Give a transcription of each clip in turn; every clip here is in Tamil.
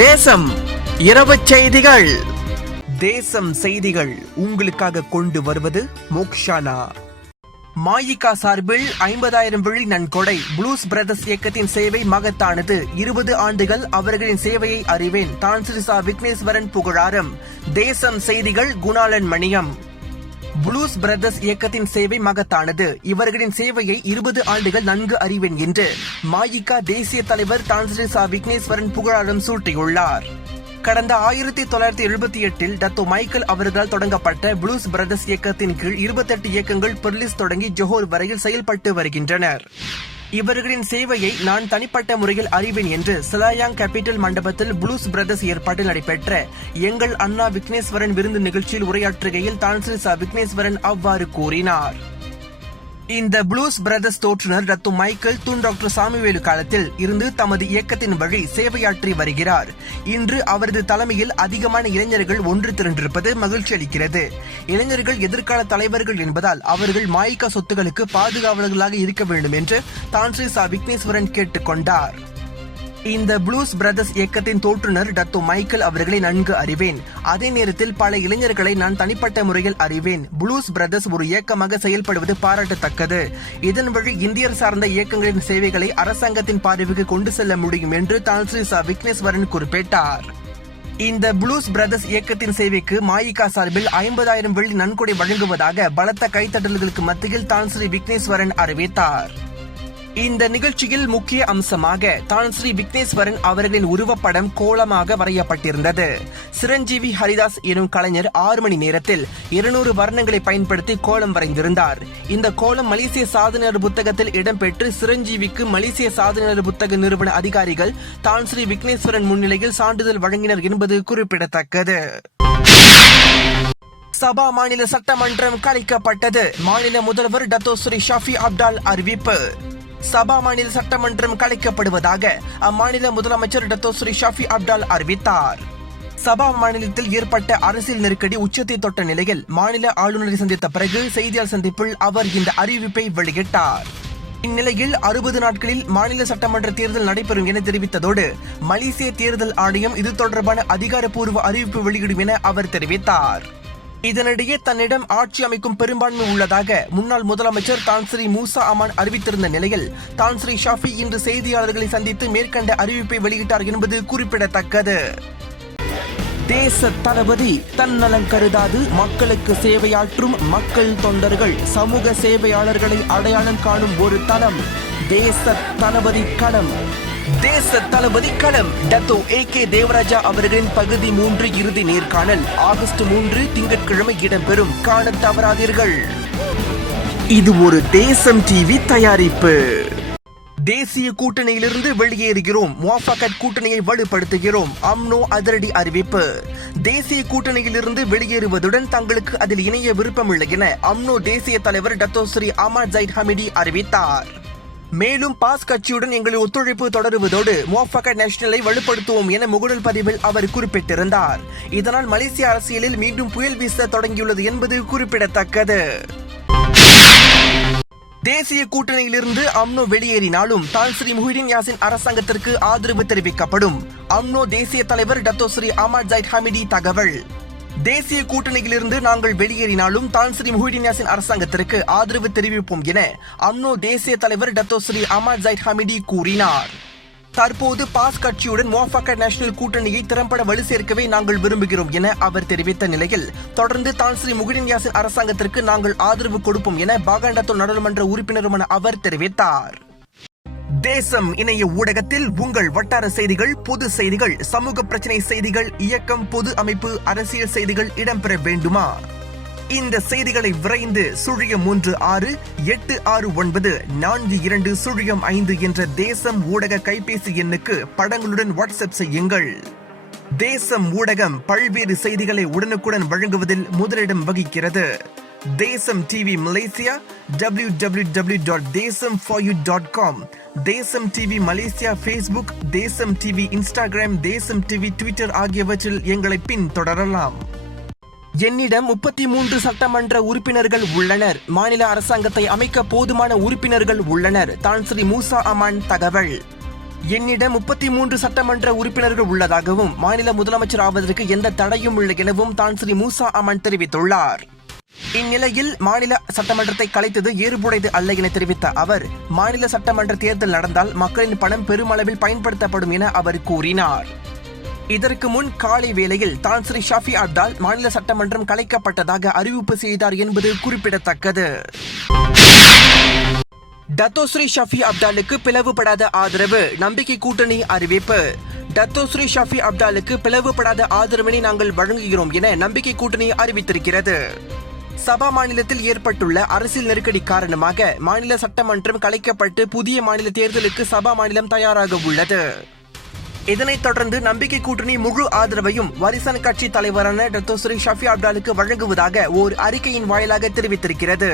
தேசம் இரவு செய்திகள். தேசம் செய்திகள் உங்களுக்காக கொண்டு வருவது மோக்ஷானா. மாயிகா சார்பில் 50,000 வெள்ளி நன்கொடை. ப்ளூஸ் பிரதர்ஸ் இயக்கத்தின் சேவை மகத்தானது. 20 ஆண்டுகள் அவர்களின் சேவையை அறிவேன். தான்ஸ்ரீ சா விக்னேஸ்வரன் புகழாரம். தேசம் செய்திகள் குணாளன் மணியம். ப்ளூஸ் பிரதர்ஸ் இயக்கத்தின் சேவை மகத்தானது. இவர்களின் சேவையை 20 ஆண்டுகள் நன்கு அறிவேன் என்று மாயிகா தேசிய தலைவர் தான்ஸ்ரீ சா விக்னேஸ்வரன் புகழாரம் சூட்டியுள்ளார். கடந்த 1978 டத்தோ மைக்கேல் அவர்களால் தொடங்கப்பட்ட ப்ளூஸ் பிரதர்ஸ் இயக்கத்தின் கீழ் 28 இயக்கங்கள் பெர்லிஸ் தொடங்கி ஜோஹர் வரையில் செயல்பட்டு வருகின்றனர். இவர்களின் சேவையை நான் தனிப்பட்ட முறையில் அறிவேன் என்று சிலாயாங் கேபிட்டல் மண்டபத்தில் ப்ளூஸ் பிரதர்ஸ் ஏற்பாட்டில் நடைபெற்ற எங்கள் அண்ணா விக்னேஸ்வரன் விருந்து நிகழ்ச்சியில் உரையாற்றுகையில் தான்ஸ்ரீ சா விக்னேஸ்வரன் அவ்வாறு கூறினார். இந்த ப்ளூஸ் பிரதர்ஸ் தோற்றுனர் டத்தோ மைக்கேல் தூண் டாக்டர் சாமுவேலு காலத்தில் இருந்து தமது இயக்கத்தின் வழி சேவையாற்றி வருகிறார். இன்று அவரது தலைமையில் அதிகமான இளைஞர்கள் ஒன்று திரண்டிருப்பது மகிழ்ச்சி அளிக்கிறது. இளைஞர்கள் எதிர்கால தலைவர்கள் என்பதால் அவர்கள் மாயிகா சொத்துக்களுக்கு பாதுகாவலர்களாக இருக்க வேண்டும் என்று தான்ஸ்ரீ சா விக்னேஸ்வரன் கேட்டுக்கொண்டார். இந்த ப்ளூஸ் பிரதர்ஸ் இயக்கத்தின் தோற்றுனர் டத்தோ மைக்கேல் அவர்களை நன்கு அறிவேன். அதே நேரத்தில் பல இளைஞர்களை நான் தனிப்பட்ட முறையில் அறிவேன். ப்ளூஸ் பிரதர்ஸ் ஒரு இயக்கமாக செயல்படுவது பாராட்டத்தக்கது. இதன் வழி இந்தியர் சார்ந்த இயக்கங்களின் சேவைகளை அரசாங்கத்தின் பார்வைக்கு கொண்டு செல்ல முடியும் என்று தான்ஸ்ரீ சா விக்னேஸ்வரன் குறிப்பிட்டார். இந்த ப்ளூஸ் பிரதர்ஸ் இயக்கத்தின் சேவைக்கு மாயிகா சார்பில் 50,000 வெள்ளி நன்கொடை வழங்குவதாக பலத்த கைத்தட்டல்களுக்கு மத்தியில் தான்ஸ்ரீ விக்னேஸ்வரன் அறிவித்தார். இந்த நிகழ்ச்சியில் முக்கிய அம்சமாக தான்ஸ்ரீ விக்னேஸ்வரன் அவர்களின் உருவப்படம் கோலமாக வரையப்பட்டிருந்தது. சிரஞ்சீவி ஹரிதாஸ் எனும் கலைஞர் 6 மணி நேரத்தில் 200 வர்ணங்களை பயன்படுத்தி கோலம் வரைந்திருந்தார். இந்த கோலம் மலேசிய சாதனையாளர் புத்தகத்தில் இடம்பெற்று சிரஞ்சீவிக்கு மலேசிய சாதனையாளர் புத்தக நிறுவன அதிகாரிகள் தான்ஸ்ரீ விக்னேஸ்வரன் முன்னிலையில் சான்றிதழ் வழங்கினர் என்பது குறிப்பிடத்தக்கது. சபா மாநில சட்டமன்றம் கலைக்கப்பட்டது. மாநில முதல்வர் டத்தோ ஸ்ரீ ஷாஃபி அப்டால் அறிவிப்பு. சபா மாநில சட்டமன்றம் கலைக்கப்படுவதாக அம்மாநில முதலமைச்சர் டத்தோ ஸ்ரீ ஷாஃபி அப்டால் அறிவித்தார். சபா மாநிலத்தில் ஏற்பட்ட அரசியல் நெருக்கடி உச்சத்தை தொட்ட நிலையில் மாநில ஆளுநரை சந்தித்த பிறகு செய்தியாளர் சந்திப்பில் அவர் இந்த அறிவிப்பை வெளியிட்டார். இந்நிலையில் 60 நாட்களில் மாநில சட்டமன்ற தேர்தல் நடைபெறும் என தெரிவித்ததோடு மலேசிய தேர்தல் ஆணையம் இது தொடர்பான அதிகாரப்பூர்வ அறிவிப்பு வெளியிடும் என அவர் தெரிவித்தார். இதனிடையே தன்னிடம் ஆட்சி அமைக்கும் பெரும்பான்மை உள்ளதாக முன்னாள் முதலமைச்சர் தான்ஸ்ரீ மூசா அமான் அறிவித்திருந்த நிலையில் தான்ஸ்ரீ ஷாஃபி இன்று செய்தியாளர்களை சந்தித்து மேற்கண்ட அறிவிப்பை வெளியிட்டார் என்பது குறிப்பிடத்தக்கது. தேச தளபதி தன்னலம் கருதாது மக்களுக்கு சேவையாற்றும் மக்கள் தொண்டர்கள் சமூக சேவையாளர்களை அடையாளம் காணும் ஒரு தளம் தேச தளபதி களம். தேச தளபதி களம் டத்தோ ஏ.கே. தேவராஜா அவர்களின் பகுதி 3 இறுதி நேர்காணல் ஆகஸ்ட் 3 திங்கட்கிழமை இடம்பெறும். காண தவறாதீர்கள். இது ஒரு தேசம் டிவி தயாரிப்பு. தேசிய கூட்டணியிலிருந்து வெளியேறுகிறோம். முவாஃபகத் கூட்டணியை வலுப்படுத்துகிறோம். அம்னோ அதிரடி அறிவிப்பு. தேசிய கூட்டணியிலிருந்து வெளியேறுவதுடன் தங்களுக்கு அதில் இணைய விருப்பமில்லை என அம்னோ தேசிய தலைவர் Datuk Seri Ahmad Zahid Hamidi அறிவித்தார். மேலும் பாஸ் கட்சியுடன் எங்களின் ஒத்துழைப்பு தொடருவதோடு முவாஃபகத் நேஷனலை வலுப்படுத்துவோம் என முகநூல் பதிவில் அவர் குறிப்பிட்டிருந்தார். இதனால் மலேசிய அரசியலில் மீண்டும் புயல் வீச தொடங்கியுள்ளது என்பது குறிப்பிடத்தக்கது. தேசிய கூட்டணியிலிருந்து அம்னோ வெளியேறினாலும் தான்ஸ்ரீ முஹிடின் யாசின் அரசாங்கத்திற்கு ஆதரவு தெரிவிக்கப்படும். அம்னோ தேசிய தலைவர் Datuk Seri Ahmad Zahid Hamidi தகவல். தேசிய கூட்டணியிலிருந்து நாங்கள் வெளியேறினாலும் தான்ஸ்ரீ முஹிடின் யாசின் அரசாங்கத்திற்கு ஆதரவு தெரிவிப்போம் என அம்னோ தேசிய தலைவர் Datuk Seri Ahmad Zahid Hamidi கூறினார். தற்போது பாஸ் கட்சியுடன் முவாஃபகத் நேஷனல் கூட்டணியை திறம்பட வலு சேர்க்கவே நாங்கள் விரும்புகிறோம் என அவர் தெரிவித்த நிலையில் தொடர்ந்து தான்ஸ்ரீ முஹிடின் யாசின் அரசாங்கத்திற்கு நாங்கள் ஆதரவு கொடுப்போம் என பாகாண்டத்தோ நாடாளுமன்ற உறுப்பினருமான அவர் தெரிவித்தார். தேசம் இணைய ஊடகத்தில் உங்கள் வட்டார செய்திகள், பொது செய்திகள், சமூக பிரச்சனை செய்திகள், இயக்கம், பொது அமைப்பு, அரசியல் செய்திகள் இடம்பெற வேண்டுமா? இந்த செய்திகளை விரைந்து 03686942005 என்ற தேசம் ஊடக கைபேசி எண்ணுக்கு படங்களுடன் வாட்ஸ்அப் செய்யுங்கள். தேசம் ஊடகம் பல்வேறு செய்திகளை உடனுக்குடன் வழங்குவதில் முதலிடம் வகிக்கிறது. தேசம் டிவி மலேசியா www.desamforyou.com, தேசம் டிவி மலேசியா ஃபேஸ்புக், தேசம் டிவி இன்ஸ்டாகிராம், தேசம் டிவி ட்விட்டர் ஆகியவற்றில் எங்களை பின்தொடரலாம். என்னிடம் 33 சட்டமன்ற உறுப்பினர்கள் உள்ளனர். மாநில அரசாங்கத்தை அமைக்க போதுமான உறுப்பினர்கள் உள்ளனர். தான்ஸ்ரீ மூசா அமான் தகவல். என்னிடம் 33 சட்டமன்ற உறுப்பினர்கள் உள்ளதாகவும் மாநில முதலமைச்சர் ஆவதற்கு எந்த தடையும் இல்லை எனவும் தான் ஸ்ரீ மூசா அமன் தெரிவித்துள்ளார். இந்நிலையில் மாநில சட்டமன்றத்தை கலைத்தது ஏற்புடையது அல்ல என தெரிவித்த அவர், மாநில சட்டமன்ற தேர்தல் நடந்தால் மக்களின் பணம் பெருமளவில் பயன்படுத்தப்படும் என அவர் கூறினார். இதற்கு முன் காலை வேளையில் தான் ஸ்ரீ ஷாஃபி அப்தால் மாநில சட்டமன்றம் கலைக்கப்பட்டதாக அறிவிப்பு செய்தார் என்பது குறிப்பிடத்தக்கது. டத்தோஸ்ரீ ஷாஃபி அப்தாலுக்கு பிளவுபடாத ஆதரவு, நம்பிக்கை கூட்டணி அறிவிப்பு. டத்தோஸ்ரீ ஷாஃபி அப்தாலுக்கு பிளவுபடாத ஆதரவினை நாங்கள் வழங்குகிறோம் என நம்பிக்கை கூட்டணி அறிவித்திருக்கிறது. சபா மாநிலத்தில் ஏற்பட்டுள்ள அரசியல் நெருக்கடி காரணமாக மாநில சட்டமன்றம் கலைக்கப்பட்டு புதிய மாநில தேர்தலுக்கு சபா மாநிலம் தயாராக உள்ளது. இதனைத் தொடர்ந்து நம்பிக்கை கூட்டணி முழு ஆதரவையும் வரிசன் கட்சி தலைவரான டத்தோஸ்ரீ ஷாஃபி அப்தாலுக்கு வழங்குவதாக ஓர் அறிக்கையின் வாயிலாக தெரிவித்திருக்கிறது.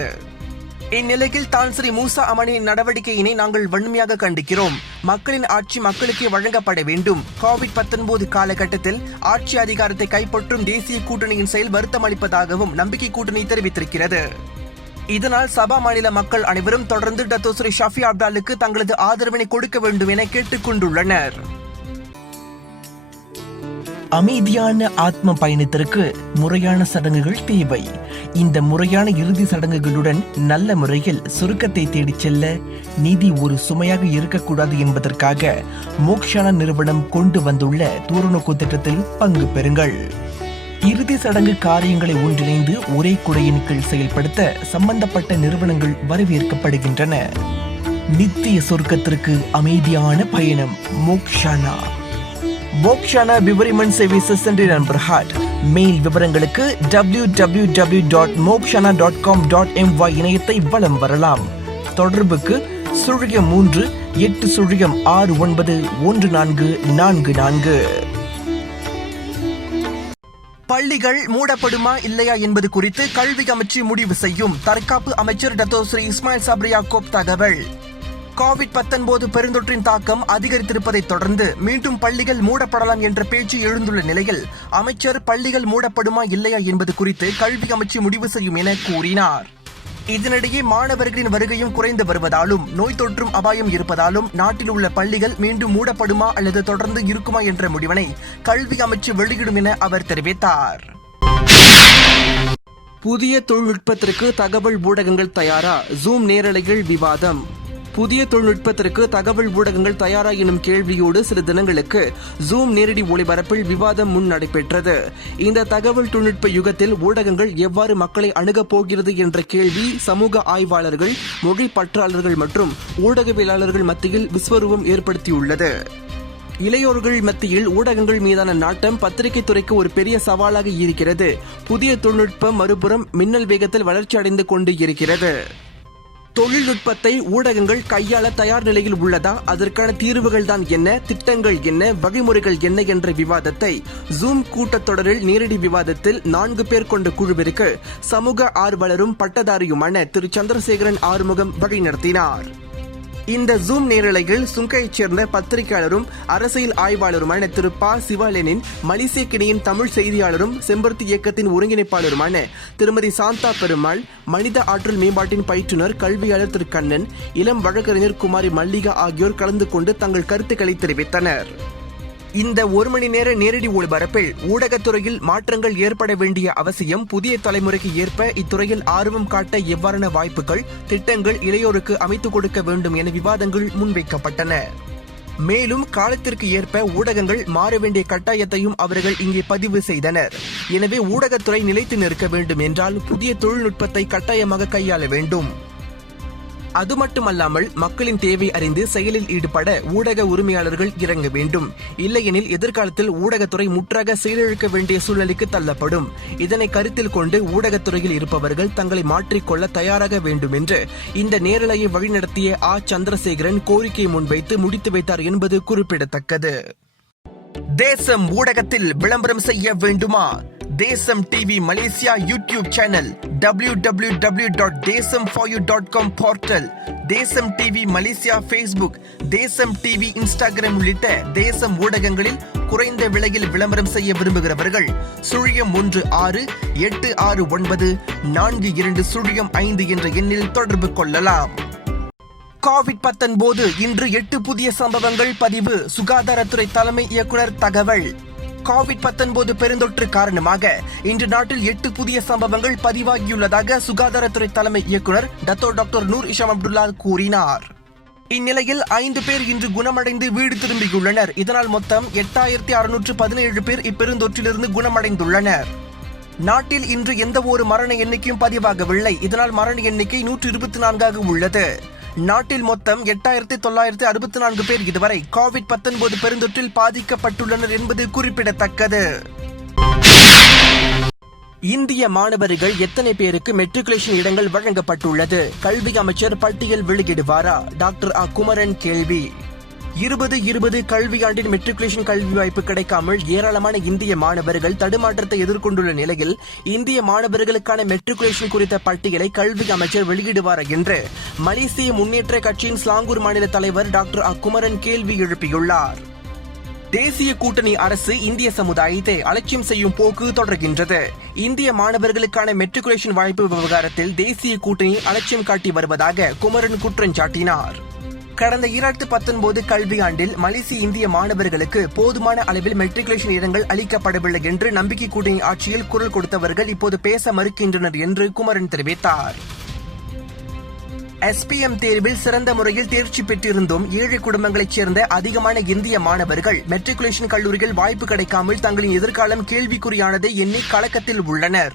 இந்நிலையில் தான் ஸ்ரீ மூசா அமனின் நடவடிக்கையினை நாங்கள் வன்மையாக கண்டிக்கிறோம். மக்களின் ஆட்சி மக்களுக்கே வழங்கப்பட வேண்டும். கோவிட்-19 காலகட்டத்தில் ஆட்சி அதிகாரத்தை கைப்பற்றும் தேசிய கூட்டணியின் செயல் வருத்தம் அளிப்பதாகவும் நம்பிக்கை கூட்டணி தெரிவித்திருக்கிறது. இதனால் சபா மாநில மக்கள் அனைவரும் தொடர்ந்து டத்தோஸ்ரீ ஷாஃபி அப்தாலுக்கு தங்களது ஆதரவினை கொடுக்க வேண்டும் என கேட்டுக் கொண்டுள்ளனர். அமைதியான ஆத்ம பயணத்திற்கு முறையான சடங்குகள் தேவை. இந்த முறையான இறுதி சடங்குகளுடன் நல்ல முறையில் சுருக்கத்தை தேடிச் செல்ல நிதி ஒரு சுமையாக இருக்கக்கூடாது என்பதற்காக மோக்ஷானா நிறுவனம் கொண்டு வந்துள்ள தூரநோக்கு திட்டத்தில் பங்கு பெறுங்கள். இறுதி சடங்கு காரியங்களை ஒன்றிணைந்து ஒரே குடையின் கீழ் செயல்படுத்த சம்பந்தப்பட்ட நிறுவனங்கள் வரவேற்கப்படுகின்றன. நித்திய சொர்க்கத்திற்கு அமைதியான பயணம். Mokshana. Mokshana விவரிமன் services send நண்பர்ஹாட். Mail விவரங்களுக்கு www.mokshana.com.my இணையத்தை வலம் வரலாம். தொடர்புக்கு 03-806914444. பள்ளிகள் மூடப்படுமா இல்லையா என்பது குறித்து கல்வி அமைச்சு முடிவு செய்யும். தற்காப்பு அமைச்சர் டத்தோஸ்ரீ இஸ்மாயில் சப்ரி யாக்கூப் தகவல். கோவிட்-19 பெருந்தொற்றின் தாக்கம் அதிகரித்திருப்பதை தொடர்ந்து மீண்டும் பள்ளிகள் மூடப்படலாம் என்ற பேச்சு எழுந்துள்ள நிலையில் அமைச்சர் பள்ளிகள் மூடப்படுமா இல்லையா என்பது குறித்து கல்வி அமைச்சு முடிவு செய்யும் என கூறினார். இதனிடையே மாணவர்களின் வருகையும் குறைந்து வருவதாலும் நோய் தொற்றும் அபாயம் இருப்பதாலும் நாட்டில் உள்ள பள்ளிகள் மீண்டும் மூடப்படுமா அல்லது தொடர்ந்து இருக்குமா என்ற முடிவினை கல்வி அமைச்சு வெளியிடும் என அவர் தெரிவித்தார். புதிய தொழில்நுட்பத்திற்கு தகவல் ஊடகங்கள் தயாரா? ஜூம் நேரலையில் விவாதம். புதிய தொழில்நுட்பத்திற்கு தகவல் ஊடகங்கள் தயாரா எனும் கேள்வியோடு சில தினங்களுக்கு ஜூம் நேரடி ஒளிபரப்பில் விவாதம் முன் நடைபெற்றது. இந்த தகவல் தொழில்நுட்ப யுகத்தில் ஊடகங்கள் எவ்வாறு மக்களை அணுகப் போகிறது என்ற கேள்வி சமூக ஆய்வாளர்கள், மொழி பற்றாளர்கள் மற்றும் ஊடகவியலாளர்கள் மத்தியில் விஸ்வரூபம் ஏற்படுத்தியுள்ளது. இளையோர்கள் மத்தியில் ஊடகங்கள் மீதான நாட்டம் பத்திரிகை துறைக்கு ஒரு பெரிய சவாலாக இருக்கிறது. புதிய தொழில்நுட்பம் மறுபுறம் மின்னல் வேகத்தில் வளர்ச்சி அடைந்து கொண்டு இருக்கிறது. தொழில்நுட்பத்தை ஊடகங்கள் கையாள தயார் நிலையில் உள்ளதா? அதற்கான தீர்வுகள் தான் என்ன? திட்டங்கள் என்ன? வழிமுறைகள் என்ன என்ற விவாதத்தை ஜூம் கூட்டத்தொடரில் நேரடி விவாதத்தில் 4 பேர் கொண்ட குழுவிற்கு சமூக ஆர்வலரும் பட்டதாரியுமான திரு சந்திரசேகரன் ஆறுமுகம் வழிநடத்தினார். இந்த ஜூம் நேரலையில் சுங்கையைச் சேர்ந்த பத்திரிகையாளரும் அரசியல் ஆய்வாளருமான திரு ப. சிவாலெனின், மலேசிய கிணையின் தமிழ் செய்தியாளரும் செம்பருத்தி இயக்கத்தின் ஒருங்கிணைப்பாளருமான திருமதி சாந்தா பெருமாள், மனித ஆற்றல் மேம்பாட்டின் பயிற்றுனர் கல்வியாளர் திரு கண்ணன், இளம் வழக்கறிஞர் குமாரி மல்லிகா ஆகியோர் கலந்து கொண்டு தங்கள் கருத்துக்களை தெரிவித்தனர். இந்த 1 மணி நேர நேரடி ஒளிபரப்பில் ஊடகத்துறையில் மாற்றங்கள் ஏற்பட வேண்டிய அவசியம், புதிய தலைமுறைக்கு ஏற்ப இத்துறையில் ஆர்வம் காட்ட எவ்வாறான வாய்ப்புகள், திட்டங்கள் இளையோருக்கு அமைத்துக் கொடுக்க வேண்டும் என விவாதங்கள் முன்வைக்கப்பட்டன. மேலும் காலத்திற்கு ஏற்ப ஊடகங்கள் மாற வேண்டிய கட்டாயத்தையும் அவர்கள் இங்கே பதிவு செய்தனர். எனவே ஊடகத்துறை நிலைத்து நிற்க வேண்டும் என்றால் புதிய தொழில்நுட்பத்தை கட்டாயமாக கையாள வேண்டும். அது மட்டுமல்லாமல் மக்களின் தேவை அறிந்து செயலில் ஈடுபட ஊடக உரிமையாளர்கள் இறங்க வேண்டும். இல்லையெனில் எதிர்காலத்தில் ஊடகத்துறை முற்றாக செயலிழக்க வேண்டிய சூழ்நிலைக்கு தள்ளப்படும். இதனை கருத்தில் கொண்டு ஊடகத்துறையில் இருப்பவர்கள் தங்களை மாற்றிக்கொள்ள தயாராக வேண்டும் என்று இந்த நேரலையை வழிநடத்திய ஆ. சந்திரசேகரன் கோரிக்கையை முன்வைத்து முடித்து வைத்தார் என்பது குறிப்பிடத்தக்கது. தேசம் ஊடகத்தில் விளம்பரம் செய்ய வேண்டுமா? தேசம் TV Malaysia YouTube channel, www.desamforyou.com portal, தேசம் டிவி மலேசியா ஃபேஸ்புக், தேசம் டிவி இன்ஸ்டாகிராம் உள்ளிட்ட தேசம் ஊடகங்களில் குறைந்த விலையில் விளம்பரம் செய்ய விரும்புகிறவர்கள் 0168694205 என்ற எண்ணில் தொடர்பு கொள்ளலாம். COVID-19 இன்று 8 புதிய சம்பவங்கள் பதிவு. சுகாதாரத்துறை தலைமை இயக்குனர் தகவல். COVID-19 பெருந்தொற்று காரணமாக இன்று நாட்டில் 8 புதிய சம்பவங்கள் பதிவாகியுள்ளதாக சுகாதாரத்துறை தலைமை இயக்குனர் டாக்டர் நூர் இஷாம் அப்துல்லா கூறினார். இந்நிலையில் 5 பேர் இன்று குணமடைந்து வீடு திரும்பியுள்ளனர். இதனால் மொத்தம் 8617 பேர் இப்பெருந்தொற்றிலிருந்து குணமடைந்துள்ளனர். நாட்டில் இன்று எந்த ஒரு மரண எண்ணிக்கையும் பதிவாகவில்லை. இதனால் மரண எண்ணிக்கை 124 உள்ளது. நாட்டில் மொத்தம் 8964 பேர் இதுவரை COVID-19 பெருந்தொற்றில் பாதிக்கப்பட்டுள்ளனர் என்பது குறிப்பிடத்தக்கது. இந்திய மாணவர்கள் எத்தனை பேருக்கு மெட்ரிகுலேஷன் இடங்கள் வழங்கப்பட்டுள்ளது? கல்வி அமைச்சர் பட்டியல் வெளியிடுவாரா? டாக்டர் குமரன் கேள்வி. 2020 கல்வியாண்டின் மெட்ரிகுலேஷன் கல்வி வாய்ப்பு கிடைக்காமல் ஏராளமான இந்திய மாணவர்கள் தடுமாற்றத்தை எதிர்கொண்டுள்ள நிலையில் இந்திய மாணவர்களுக்கான மெட்ரிகுலேஷன் குறித்த பட்டியலை கல்வி அமைச்சர் வெளியிடுவார் என்று மலேசிய முன்னேற்ற கட்சியின் ஸ்லாங்கூர் மாநில தலைவர் டாக்டர் குமரன் கேள்வி எழுப்பியுள்ளார். தேசிய கூட்டணி அரசு இந்திய சமுதாயத்தை அலட்சியம் செய்யும் போக்கு தொடர்கின்றது. இந்திய மாணவர்களுக்கான மெட்ரிகுலேஷன் வாய்ப்பு விவகாரத்தில் தேசிய கூட்டணி அலட்சியம் காட்டி வருவதாக குமரன் குற்றம் சாட்டினார். கடந்த 2019 கல்வியாண்டில் மலேசிய இந்திய மாணவர்களுக்கு போதுமான அளவில் மெட்ரிகுலேஷன் இடங்கள் அளிக்கப்படவில்லை என்று நம்பிக்கை கூட்டணி ஆட்சியில் குரல் கொடுத்தவர்கள் இப்போது பேச மறுக்கின்றனர் என்று குமரன் தெரிவித்தார். SPM தேர்வில் சிறந்த முறையில் தேர்ச்சி பெற்றிருந்தும் ஏழை குடும்பங்களைச் சேர்ந்த அதிகமான இந்திய மாணவர்கள் மெட்ரிகுலேஷன் கல்லூரிகள் வாய்ப்பு கிடைக்காமல் தங்களின் எதிர்காலம் கேள்விக்குறியானதை எண்ணி கலக்கத்தில் உள்ளனர்.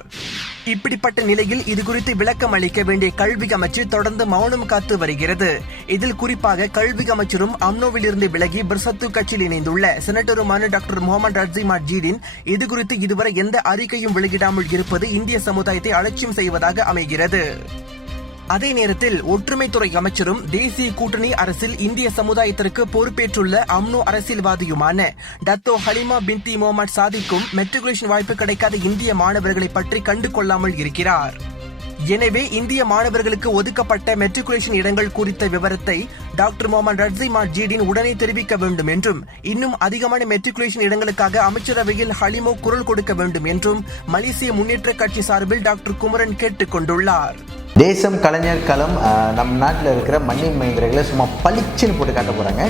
இப்படிப்பட்ட நிலையில் இதுகுறித்து விளக்கம் அளிக்க வேண்டிய கல்வி அமைச்சு தொடர்ந்து மௌனம் காத்து வருகிறது. இதில் குறிப்பாக கல்வி அமைச்சரும் அம்னோவிலிருந்து விலகி பிர்சத்து கட்சியில் இணைந்துள்ள செனட்டருமான டாக்டர் முகமது ரட்ஸிமா ஜீடின் இதுகுறித்து இதுவரை எந்த அறிக்கையும் வெளியிடாமல் இருப்பது இந்திய சமுதாயத்தை அலட்சியம் செய்வதாக அமைகிறது. அதே நேரத்தில் ஒற்றுமைத்துறை அமைச்சரும் தேசிய கூட்டணி அரசில் இந்திய சமுதாயத்திற்கு பொறுப்பேற்றுள்ள அம்னோ அரசியல்வாதியுமான டத்தோ ஹலிமா பின்தி முகமது சாதிக்கும் மெட்ரிகுலேஷன் வாய்ப்பு கிடைக்காத இந்திய மாணவர்களை பற்றி கண்டு கொள்ளாமல் இருக்கிறார். எனவே இந்திய மாணவர்களுக்கு ஒதுக்கப்பட்ட மெட்ரிகுலேஷன் இடங்கள் குறித்த விவரத்தை டாக்டர் முகமது ரட்ஸிமா ஜீடின் உடனே தெரிவிக்க வேண்டும் என்றும் இன்னும் அதிகமான மெட்ரிகுலேஷன் இடங்களுக்காக அமைச்சரவையில் ஹலிமோ குரல் கொடுக்க வேண்டும் என்றும் மலேசிய முன்னேற்ற கட்சி சார்பில் டாக்டர் குமரன் கேட்டுக் கொண்டுள்ளார். தேசம் கலைஞர் களம் நம் நாட்டில் இருக்கிற மண்ணின் மைந்தர்களை சும்மா பளிச்சுன்னு போட்டு காட்ட போகிறாங்க.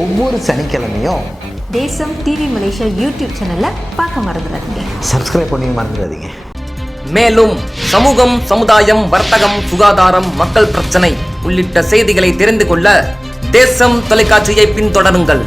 ஒவ்வொரு சனிக்கிழமையும் தேசம் டிவி மலேசியா யூடியூப் சேனலை பார்க்க மறந்துடாதீங்க. சப்ஸ்கிரைப் பண்ணி மறந்துடாதீங்க. மேலும் சமூகம், சமுதாயம், வர்த்தகம், சுகாதாரம், மக்கள் பிரச்சனை உள்ளிட்ட செய்திகளை தெரிந்து கொள்ள தேசம் தொலைக்காட்சியை பின்தொடருங்கள்.